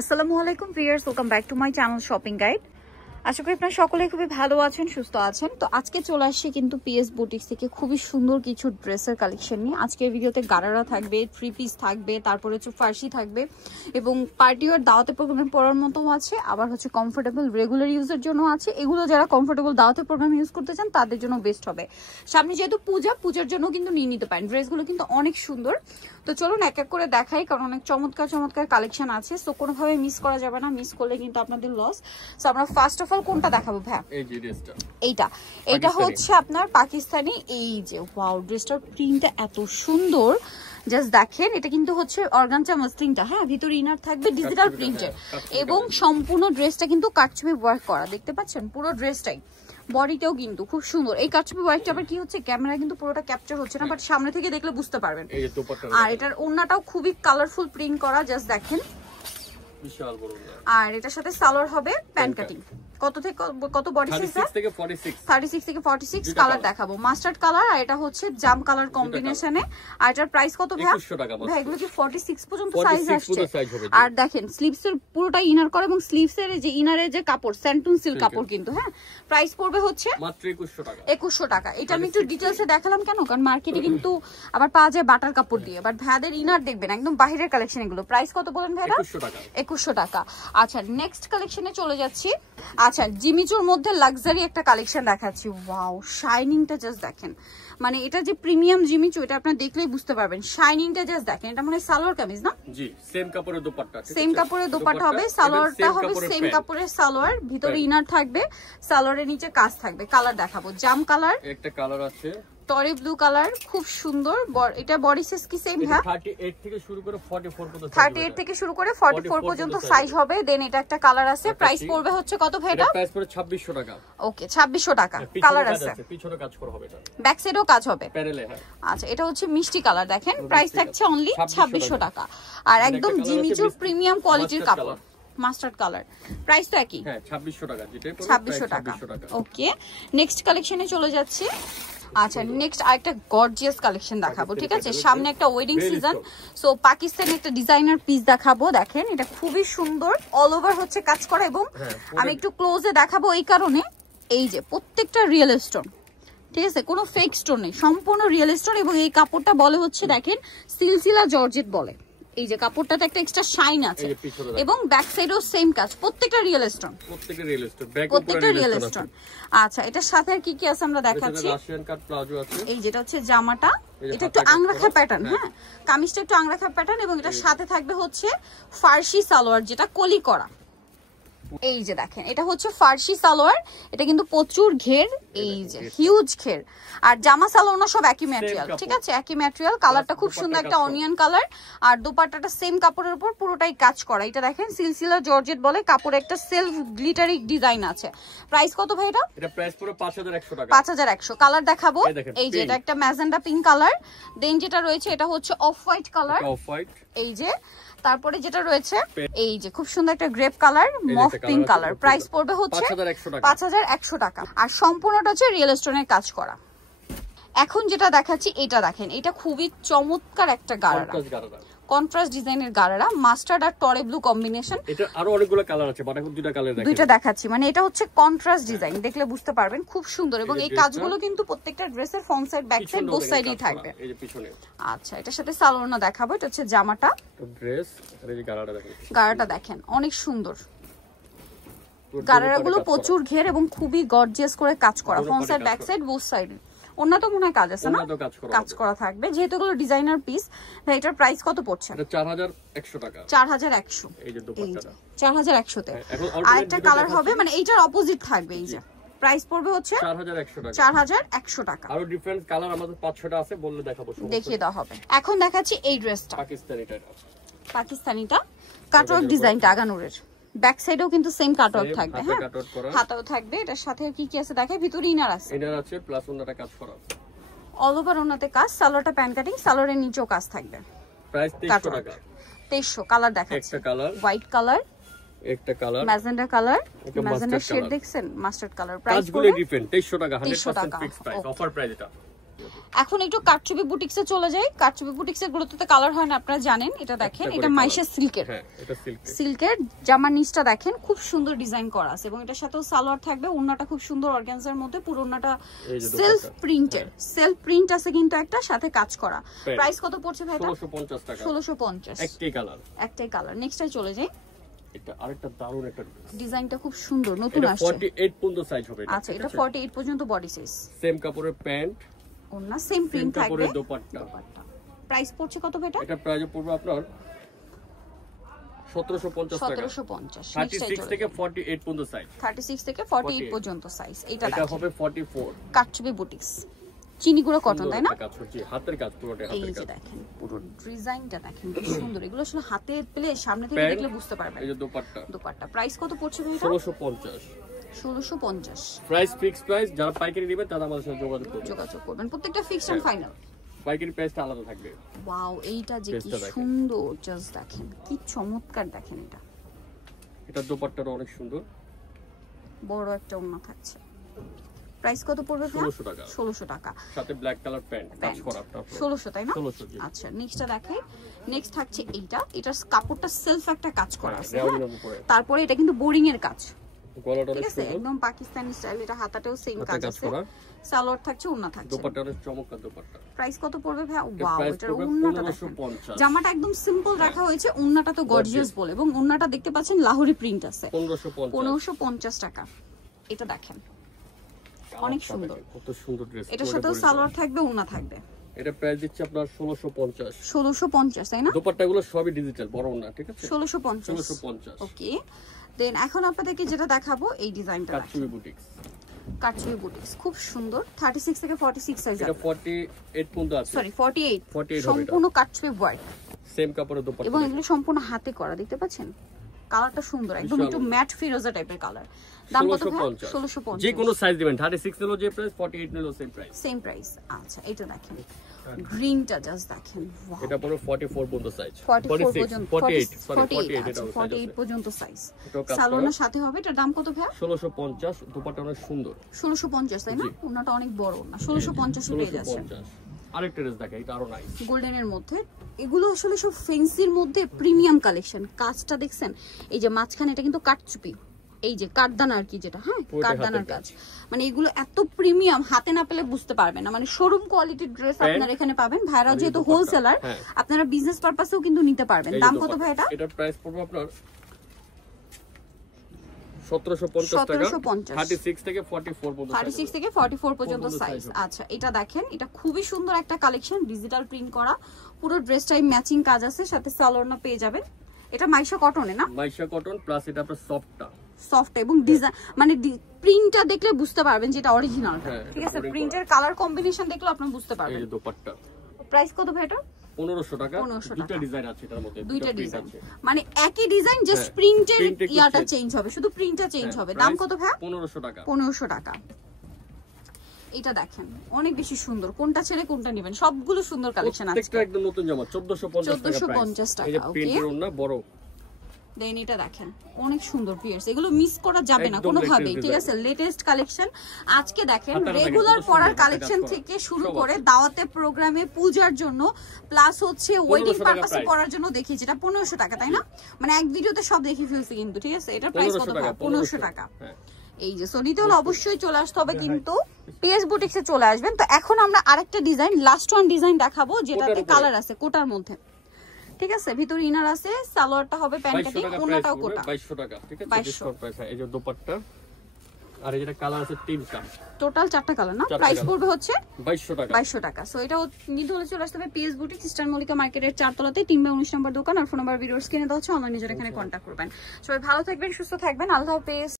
আসসালামু আলাইকুম viewers, welcome back to my channel shopping guide. আশা করি আপনারা সকলে খুবই ভালো আছেন, সুস্থ আছেন। তো আজকে চলে আসছি কিন্তু পিএস বুটিক্স থেকে খুবই সুন্দর কিছু ড্রেসের কালেকশন নিয়ে। আজকের ভিডিওতে গারারা থাকবে, 3 পিস থাকবে, তারপরে হচ্ছে ফার্সি থাকবে এবং পার্টি ওয়ার দাওয়াতে প্রোগ্রামে পরার মতো আছে, আবার হচ্ছে কমফোর্টেবল রেগুলার ইউজের জন্য আছে। এগুলো যারা কমফোর্টেবল দাওয়াতে প্রোগ্রাম ইউজ করতে চান তাদের জন্য বেস্ট হবে। সামনে যেহেতু পূজার জন্য কিন্তু নিয়ে নিতে পারেন। ড্রেসগুলো কিন্তু অনেক সুন্দর। তো চলুন এক এক করে দেখাই, কারণ অনেক চমৎকার চমৎকার কালেকশন আছে। সো কোনোভাবে মিস করা যাবে না, মিস করলে কিন্তু আপনাদের লস। সো আমরা ফার্স্ট অফ অল কোনটা দেখাবো ভাই? এইটা হচ্ছে আপনার পাকিস্তানি। এই যে ওয়াও, ড্রেসটার প্রিন্টটা এত সুন্দর, জাস্ট দেখেন। এটা কিন্তু হচ্ছে অর্গানজা মসলিনটা, হ্যাঁ, ভিতরে ইনার থাকবে ডিজিটাল প্রিন্টের এবং সম্পূর্ণ ড্রেসটা কিন্তু কাটছবি ওয়ার্ক করা, দেখতে পাচ্ছেন পুরো ড্রেসটাই। বডিটাও কিন্তু খুব সুন্দর। এই কাটছবি ওয়ার্কটা আবার কি হচ্ছে, ক্যামেরা কিন্তু পুরোটা ক্যাপচার হচ্ছে না, বাট সামনে থেকে দেখলে বুঝতে পারবেন। আর এটার ওড়নাটাও খুবই কালারফুল প্রিন্ট করা, জাস্ট দেখেন। আর এটার সাথে সালোয়ার হবে প্যান্ট কাটিং। কত থেকে কত বডি সাইজ? 36 থেকে 46 কালার দেখাবো। মাস্টার্ড কালার আর এটা হচ্ছে জাম কালার কম্বিনেশনে। আর এটার প্রাইস কত ভাই? ভাই এগুলো কি 46 পর্যন্ত সাইজ আসছে? আর দেখেন স্লিভস এর পুরোটা ইনার করে এবং স্লিভস এর যে ইনারের যে কাপড় স্যান্টুন সিল্ক কাপড় কিন্তু, হ্যাঁ। প্রাইস পড়বে হচ্ছে মাত্র 2100 টাকা। এটা আমি একটু ডিটেইলসে দেখালাম কেন, কারণ মার্কেটে কিন্তু আবার পাওয়া যায় বাটার কাপড় দিয়ে, বাট ভাইদের ইনার দেখবেন একদম বাইরের কালেকশন এগুলো। প্রাইস কত বলেন ভাইরা? 2100 টাকা। আচ্ছা নেক্সট কালেকশনে চলে যাচ্ছি। আচ্ছা জিমিচুর মধ্যে লাক্সারি একটা কালেকশন দেখাচ্ছি। ওয়াও, শাইনিংটা জাস্ট দেখেন। মানে এটা যে প্রিমিয়াম জিমিচু, এটা আপনারা দেখলেই বুঝতে পারবেন। শাইনিংটা জাস্ট দেখেন। এটা মানে সালোয়ার কামিজ না? জি, সেম কাপড়ের দোপাট্টা। সেম কাপড়ের দোপাট্টা হবে, সালোয়ারটা হবে সেম কাপড়ের সালোয়ার, ভিতরে ইনার থাকবে, সালোয়ারের নিচে কাজ থাকবে। কালার দেখাবো। জাম কালার, একটা কালার আছে টরি ব্লু কালার, খুব সুন্দর। এটা বডি সাইজ কি সেম ভাই? 38 থেকে শুরু করে 44 পর্যন্ত। 38 থেকে শুরু করে 44 পর্যন্ত সাইজ হবে। দেন এটা একটা কালার আছে। প্রাইস পড়বে হচ্ছে কত ভাই এটা? প্রাইস পড়বে 2600 টাকা। ওকে 2600 টাকা। কালার আছে, পিছনে কাজ করা হবে, এটা ব্যাক সাইডেও কাজ হবে প্যানেলে, হ্যাঁ। আচ্ছা এটা হচ্ছে মিষ্টি কালার, দেখেন। প্রাইস থাকছে অনলি 2600 টাকা। আর একদম জিমিচুর প্রিমিয়াম কোয়ালিটির কাপড়, মাস্টার্ড কালার। প্রাইস তো একই, হ্যাঁ 2600 টাকা। যেটা 2600 টাকা। ওকে নেক্সট কালেকশনে চলে যাচ্ছে। আচ্ছা নেক্সট আরেকটা গর্জিয়াস কালেকশন দেখাবো, ঠিক আছে। সামনে একটা ওয়েডিং সিজন, সো পাকিস্তানি একটা ডিজাইনার পিস দেখাবো। দেখেন এটা খুবই সুন্দর, অল ওভার হচ্ছে কাজ করা এবং আমি একটু ক্লোজে দেখাবো এই কারণে, এই যে প্রত্যেকটা রিয়েল স্টোন, ঠিক আছে, কোনো ফেক স্টোন নেই, সম্পূর্ণ রিয়েল স্টোন। এবং এই কাপড়টা বলে হচ্ছে দেখেন সিলসিলা জর্জেট বলে। এই যে কাপড়টাতে একটা এক্সট্রা শাইন আছে এবং ব্যাক সাইডেও সেম কাজ, প্রত্যেকটা রিয়েল স্টোন, প্রত্যেকটা রিয়েল স্টোন। আচ্ছা এটার সাথে আর কি কি আছে আমরা দেখাচ্ছি। রাশিয়ান কাট প্লাজো আছে। এই যেটা হচ্ছে জামাটা, এটা একটু আংরাখা প্যাটার্ন, হ্যাঁ, কামিজটা একটু আংরাখা প্যাটার্ন এবং এটার সাথে থাকবে হচ্ছে ফার্সি সালোয়ার, যেটা কলি করা। এই যে দেখেন এটা হচ্ছে ফার্সি সালোয়ার, এটা কিন্তু প্রচুর ঘের, এই যে হিউজ ঘের। আর জামা সালোয়ার সব একই ম্যাটেরিয়াল, ঠিক আছে, একই ম্যাটেরিয়াল। কালারটা খুব সুন্দর, একটা অনিয়ন কালার। আর দোপাট্টাটা সেম কাপড়ের উপর পুরোটাই কাজ করা। এটা দেখেন সিলসিলা জর্জেট বলে, কাপড়ে একটা সেলফ গ্লিটারি ডিজাইন আছে। প্রাইস কত ভাই এটা? এটা প্রাইস পুরো 5100 টাকা। 5100। কালার দেখাবো। এই যে এটা একটা ম্যাজেন্ডা পিঙ্ক কালার। দেন যেটা রয়েছে এটা হচ্ছে off white colour, off white. এই যে তারপরে যেটা রয়েছে এই যে খুব সুন্দর একটা grape colour, mauve pink colour. Price পড়বে হচ্ছে 5100 টাকা। আর সম্পূর্ণটা হচ্ছে রিয়েল স্টোনের কাজ করা। এখন যেটা দেখাচ্ছি এটা দেখেন, এটা খুবই চমৎকার একটা গারারা, কন্ট্রাস্ট ডিজাইনের গারারা, মাস্টার্ড আর টরে ব্লু কম্বিনেশন। এটা আরো অনেকগুলো কালার আছে, বাট এখন দুইটা কালার দেখাচ্ছি, দুইটা দেখাচ্ছি। মানে এটা হচ্ছে কন্ট্রাস্ট ডিজাইন, দেখলে বুঝতে পারবেন, খুব সুন্দর। এবং এই কাজগুলো কিন্তু প্রত্যেকটা ড্রেসের front side back side both সাইডেই থাকবে। এই যে পিছনে। আচ্ছা এটার সাথে সালোয়ারটা দেখাবো। এটা হচ্ছে জামাটা, ড্রেস, আর এই যে গারাটা দেখেন, গারাটা দেখেন অনেক সুন্দর। গারারাগুলো প্রচুর ঘের এবং খুবই গর্জিয়াস করে কাজ করা, front side back side both সাইডে। ওনা তো মনে হয় কাজ আছে না, কাজ করা থাকবে যেহেতু এগুলো ডিজাইনার পিস। এটার প্রাইস কত পড়ছে? এটা 4100 টাকা। 4100। এই যে দোপাট্টাটা 4100 তে। আরেকটা কালার হবে, মানে এইটার অপোজিট থাকবে। এই যে প্রাইস পড়বে হচ্ছে 4100 টাকা। 4100 টাকা। আরো ডিফারেন্ট কালার আমাদের 5-6টা আছে, বললে দেখাবো, দেখিয়ে দাও হবে। এখন দেখাচ্ছি এই ড্রেসটা, পাকিস্তানিটা। পাকিস্তানিটা কাটওয়ার্ক ডিজাইনটা আগানুরের। ব্যাক সাইডেও কিন্তু সেম কাটওয়ার্ক থাকবে, হ্যাঁ, হাতাও থাকবে। এটার সাথে কি কি আছে দেখে, ভিতরে ইনার আছে, ইনার আছে প্লাস ওনাটা কাজ করা, অল ওভার ওনাতে কাজ। সালোয়ারটা প্যান্ট কাটিং, সালোয়ারের নিচেও কাজ থাকবে। প্রাইস 2300 টাকা। 2300। কালার দেখাচ্ছি, একটা কালার হোয়াইট কালার, একটা colour magenta colour, magenta shade দেখছেন, মাস্টার্ড কালার। প্রাইস গুলো ডিফারেন্ট। 2300 টাকা, 100% ফিক্সড প্রাইস, অফার প্রাইস এটা। এখন একটু কারচুপি বুটিক্সে চলে যাই। কারচুপি বুটিক্সের গুলোতে কালার হয় না, আপনারা জানেন। এটা দেখেন, এটা মাইশা সিল্কের। হ্যাঁ, এটা সিল্কের জামার নিচটা দেখেন খুব সুন্দর ডিজাইন করা আছে এবং এটার সাথেও সালোয়ার থাকবে। ওন্নাটা খুব সুন্দর অর্গানজার মধ্যে, পুরো ওন্নাটা সেলফ প্রিন্টেড, সেলফ প্রিন্ট আছে কিন্তু একটা সাথে কাজ করা। প্রাইস কত পড়ছে ভাই? 1650 টাকা। 1650, একটাই কালার। নেক্সটটাই চলে যাই। এটা আরেকটা দারুণ একটা ডিজাইনটা খুব সুন্দর, নতুন আসছে। 48 পর্যন্ত সাইজ হবে এটা। আচ্ছা, এটা 48 পর্যন্ত বডি সাইজ। সেম কাপড়ের প্যান্ট, ওন্না সেম প্রিন্ট থাকবে। কাপড়ের দোপাট্টা। প্রাইস পড়ছে কত ভাই এটা? এটা প্রাইস পড়বে আপনার 1750 টাকা। 1750। 36 থেকে 48 পর্যন্ত সাইজ। 36 থেকে 48 পর্যন্ত সাইজ। এটা হবে 44। কারচুপি বুটিক্স, চিনিগুড়া কটন, তাই না? হাতের কাজ পুরোটা হাতের কাজ। এই যে দেখেন পুরো ডিজাইনটা দেখেন কি সুন্দর। এগুলো আসলে হাতে পেলে সামনে থেকে দেখলে বুঝতে পারবেন। এই যে দোপাট্টা। প্রাইস কত পড়ছে ভাই এটা? 1650। 1650 প্রাইস ফিক্স প্রাইস। যারা পাইকারি নেবেন তারা আমাদের সাথে যোগাযোগ করবেন। প্রত্যেকটা ফিক্সড এন্ড ফাইনাল। পাইকারি প্রাইসটা আলাদা থাকবে। ওয়াও, এইটা যে কি সুন্দর, জাস্ট দেখেন কি চমৎকার। দেখেন এটা দোপাট্টাটা অনেক সুন্দর, বড় একটা ওন্না থাকছে। প্রাইস কত পড়বে ভাই? 1600 টাকা। 1600 টাকা, সাথে ব্ল্যাক কালার প্যান্ট কাজ করা। 1600, তাই না? 1600। আচ্ছা, নেক্সটটা দেখাই। নেক্সট থাকছে এইটা। এটার কাপড়টা সেলফ একটা কাজ করা আছে। তারপরে এটা কিন্তু বোরিং এর কাজ, ঠিক আছে, একদম পাকিস্তানি স্টাইল। এটা হাতাটাও সেম কাজ আছে। সালোয়ার থাকছে, ওন্না থাকছে। দোপাট্টাটা চমৎকার দোপাট্টা। প্রাইস কত পড়বে ভাই? ওয়াও, এটার ওন্নাটা দেখেন। জামাটা একদম সিম্পল রাখা হয়েছে, ওন্নাটা তো গর্জিয়াস বলে, এবং ওন্নাটা দেখতে পাচ্ছেন লাহোরি প্রিন্ট আছে। 1550 টাকা। এটা দেখেন অনেক সুন্দর, কত সুন্দর ড্রেস। এটার সাথেও সালোয়ার থাকবে, ওন্না থাকবে। এটা প্রাইস দিচ্ছে আপনার 1650। 1650, তাই না? দোপাট্টাগুলো সবই ডিজিটাল, বড় ওন্না, ঠিক আছে? 1650। ওকে, দেন এখন আপনাদেরকে যেটা দেখাবো এই ডিজাইনটা। কারচুপি বুটিক্স। কারচুপি বুটিক্স খুব সুন্দর। 36 থেকে 46 সাইজ। এটা 48 পর্যন্ত আছে। সরি 48 সম্পূর্ণ কারচুপি ওয়ার্ক, সেম কাপড়ের দোপাট্টা, এবং এগুলো সম্পূর্ণ হাতে করা। দেখতে পাচ্ছেন কালারটা সুন্দর, একদম একটু ম্যাট ফিরোজা টাইপের কালার। দাম কত? 1650। যে কোনো সাইজ দিবেন। 36 নিলো যে প্রাইস, 48 নিলো সেম প্রাইস। Same price. আচ্ছা, এটা দেখেন গ্রিনটা, জাস্ট দেখেন। এটা পুরো 44 পর্যন্ত সাইজ। 44 পর্যন্ত, 48 48 পর্যন্ত সাইজ। সালোয়ারের সাথে হবে। এটার দাম কত ভাই? 1650। দোপাট্টা অনেক সুন্দর। 1650, তাই না? ওনাটা অনেক বড় না। 1650 পেয়ে যাচ্ছে। আরেকটা ড্রেস দেখাই, এটা আরো নাইস, গোল্ডেনের মধ্যে। এগুলো আসলে সব ফ্যান্সির মধ্যে প্রিমিয়াম কালেকশন। কাজটা দেখছেন, এই যে মাঝখানে এটা কিন্তু কাটচুপি, এই যে কাঠদানা আর কি, যেটা হ্যাঁ কাঠদানার কাজ। মানে এগুলো এত প্রিমিয়াম, হাতে না পেলে বুঝতে পারবেন না। মানে শোরুম কোয়ালিটির ড্রেস আপনারা এখানে পাবেন। ভাইরা যেহেতু হোলসেলার, আপনারা বিজনেস পারপাসেও কিন্তু নিতে পারবেন। দাম কত ভাই এটা? এটার প্রাইস পড়বে আপনার 1750 টাকা। 36 থেকে 44 পর্যন্ত। 36 থেকে 44 পর্যন্ত সাইজ। আচ্ছা, এটা দেখেন, এটা খুবই সুন্দর একটা কালেকশন, ডিজিটাল প্রিন্ট করা। পুরো ড্রেসটাই ম্যাচিং কাজ আছে, সাথে সালোয়ারটা পেয়ে যাবেন। এটা মাইশা কটনে না? মাইশা কটন প্লাস এটা আপনার সফটটা, সফট, এবং ডিজাইন মানে প্রিন্টটা দেখলে বুঝতে পারবেন যে এটা অরিজিনাল, ঠিক আছে? প্রিন্টের কালার কম্বিনেশন দেখলে আপনি বুঝতে পারবেন। এই যে দোপাট্টা। প্রাইস কত ভাই এটা? 1500 টাকা। 1500 টাকা। দুটো ডিজাইন আছে এটার মধ্যে, দুইটা ডিজাইন, মানে একই ডিজাইন, জাস্ট প্রিন্টের ইয়াটা চেঞ্জ হবে, শুধু প্রিন্টটা চেঞ্জ হবে। দাম কত ভাই? 1500 টাকা। 1500 টাকা। এটা দেখেন অনেক বেশি সুন্দর, কোনটা ছেড়ে কোনটা নেবেন, সবগুলো সুন্দর কালেকশন আছে। প্রত্যেকটা একদম নতুন জামা। 1450 টাকা। এই যে প্রিন্টের ওন্না বড়। দেন এটা দেখেন অনেক সুন্দর পিয়ার্স, এগুলো মিস করা যাবে না কোনোভাবেই, ঠিক আছে? Latest collection. আজকে দেখেন রেগুলার পরার কালেকশন থেকে শুরু করে দাওয়াতে, প্রোগ্রামে, পূজার জন্য, প্লাস হচ্ছে ওয়েডিং পারপাসে পরার জন্য দেখিয়েছি। এটা 1500 টাকা, তাই না? মানে এক ভিডিওতে সব দেখিয়ে ফেলছি কিন্তু, ঠিক আছে? এটার প্রাইস কত? 1500 টাকা। এই যে সোনিতে হলে অবশ্যই চলে আসতে হবে, কিন্তু পিএস বুটিক্সে চলে আসবেন। তো এখন আমরা আরেকটা ডিজাইন, লাস্ট ওয়ান ডিজাইন দেখাবো, যেটাতে কালার আছে, কোটার মধ্যে, ঠিক আছে? ভিতরে ইনার আছে, সালোয়ারটা হবে প্যান্ট কাটিং, ওন্নাটাও কোটা। 2200 টাকা, ঠিক আছে? Discount price. এই যে দোপাট্টা, আর এই যেটা কালার আছে তিনটা, টোটাল 4টা কালার না? প্রাইস পড়বে হচ্ছে 2200 টাকা। 2200 টাকা। সো এটাও নিতে হলে চলে আসতে হবে পিএস বুটিক, সিস্টার মল্লিকা মার্কেটের 4 তলাতে 3/19 নম্বর দোকান। আর ফোন নাম্বার ভিডিওর স্ক্রিনে দেওয়া আছে, অনলাইনে যারা এখানে কন্ট্যাক্ট করবেন। সবাই ভালো থাকবেন, সুস্থ থাকবেন, আল্লাহ হাফেজ।